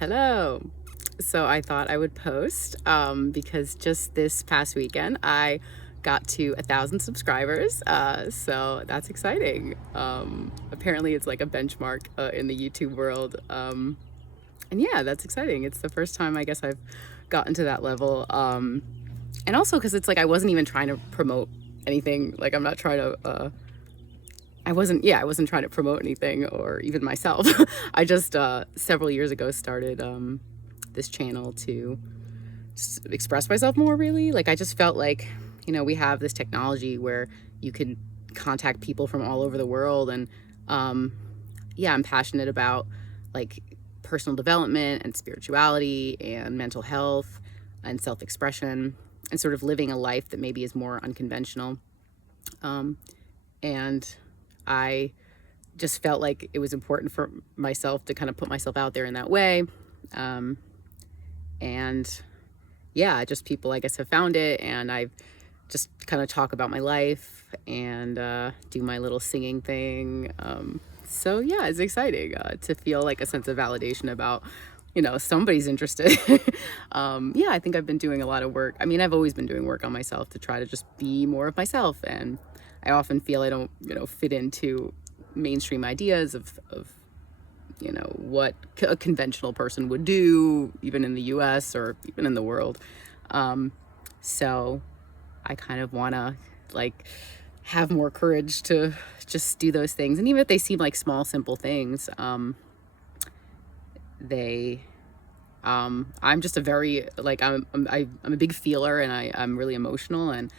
Hello. So I thought I would post because just this past weekend I got to 1,000 subscribers. So that's exciting. Apparently, it's like a benchmark in the YouTube world. And yeah, that's exciting. It's the first time I guess I've gotten to that level. And also because it's like I wasn't even trying to promote anything. Like I'm not trying to. I wasn't trying to promote anything or even myself. I just several years ago started this channel to express myself more, really. Like I just felt like, we have this technology where you can contact people from all over the world. And yeah, I'm passionate about like personal development and spirituality and mental health and self-expression and sort of living a life that maybe is more unconventional. And I just felt like it was important for myself to kind of put myself out there in that way. And yeah, just people, I guess, have found it. And I've just kind of talk about my life and do my little singing thing. So yeah, it's exciting to feel like a sense of validation about, somebody's interested. Yeah, I think I've been doing a lot of work. I mean, I've always been doing work on myself to try to just be more of myself. And I often feel I don't, fit into mainstream ideas of what a conventional person would do, even in the US or even in the world. So I kind of want to like have more courage to just do those things. And even if they seem like small, simple things, I'm just a very, like, I'm a big feeler and I'm really emotional. And,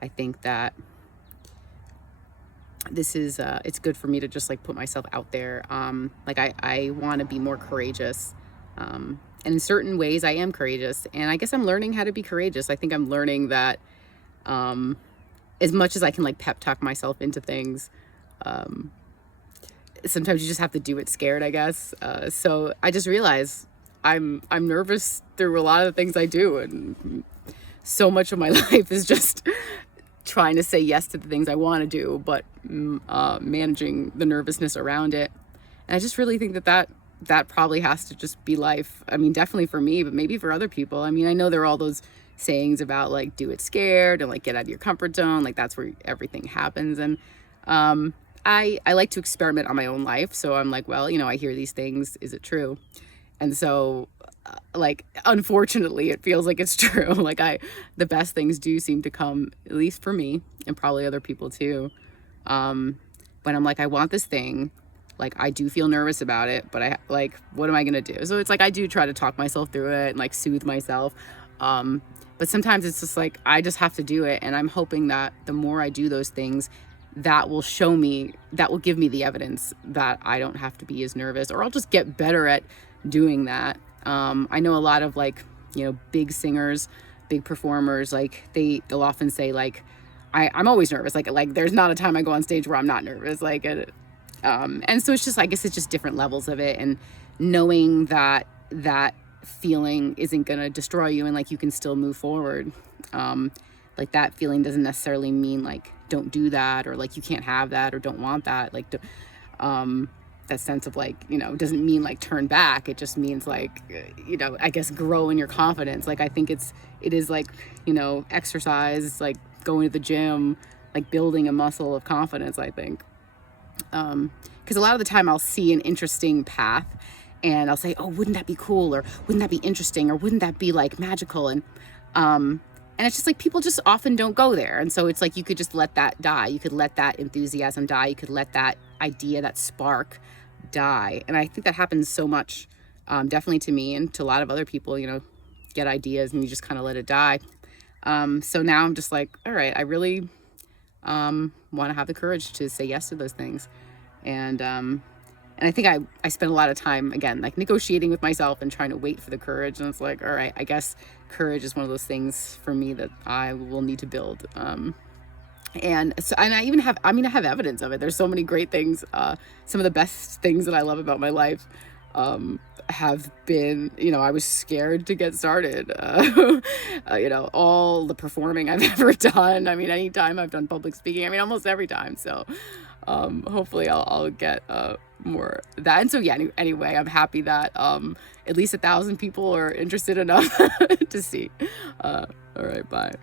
I think that this is it's good for me to just like put myself out there. Like I want to be more courageous, and in certain ways I am courageous, and I guess I'm learning how to be courageous. I think I'm learning that as much as I can like pep talk myself into things, sometimes you just have to do it scared, I guess. So I just realize I'm nervous through a lot of the things I do, and so much of my life is just trying to say yes to the things I want to do, but managing the nervousness around it. And I just really think that probably has to just be life. I mean, definitely for me, but maybe for other people. I mean, I know there are all those sayings about like do it scared and like get out of your comfort zone. Like that's where everything happens. And I like to experiment on my own life. So I'm like, well, I hear these things. Is it true? And so like unfortunately it feels like it's true. Like the best things do seem to come, at least for me and probably other people too, when I'm like I want this thing. Like I do feel nervous about it, but I like, what am I gonna do? So it's like I do try to talk myself through it and like soothe myself, but sometimes it's just like I just have to do it. And I'm hoping that the more I do those things, that will give me the evidence that I don't have to be as nervous, or I'll just get better at doing that. I know a lot of like, big singers, big performers, like they'll often say like, I'm always nervous. Like there's not a time I go on stage where I'm not nervous. And so it's just, I guess it's just different levels of it, and knowing that feeling isn't going to destroy you and like you can still move forward. Like that feeling doesn't necessarily mean like, don't do that, or like you can't have that, or don't want that. Like, that sense of like, doesn't mean like turn back. It just means like, I guess grow in your confidence. Like I think it is like, exercise, like going to the gym, like building a muscle of confidence, I think. Because a lot of the time I'll see an interesting path and I'll say, oh, wouldn't that be cool? Or wouldn't that be interesting? Or wouldn't that be like magical? And it's just like people just often don't go there. And so it's like you could just let that die. You could let that enthusiasm die. You could let that idea, that spark die. And I think that happens so much, definitely to me and to a lot of other people, get ideas and you just kind of let it die. So now I'm just like, all right, I really want to have the courage to say yes to those things. And I think I spend a lot of time, again, like negotiating with myself and trying to wait for the courage. And it's like, all right, I guess courage is one of those things for me that I will need to build. And I have evidence of it. There's so many great things. Some of the best things that I love about my life have been, I was scared to get started. All the performing I've ever done. I mean, anytime I've done public speaking, almost every time. So hopefully I'll get more that. And so yeah, anyway, I'm happy that at least 1,000 people are interested enough to see. All right, bye.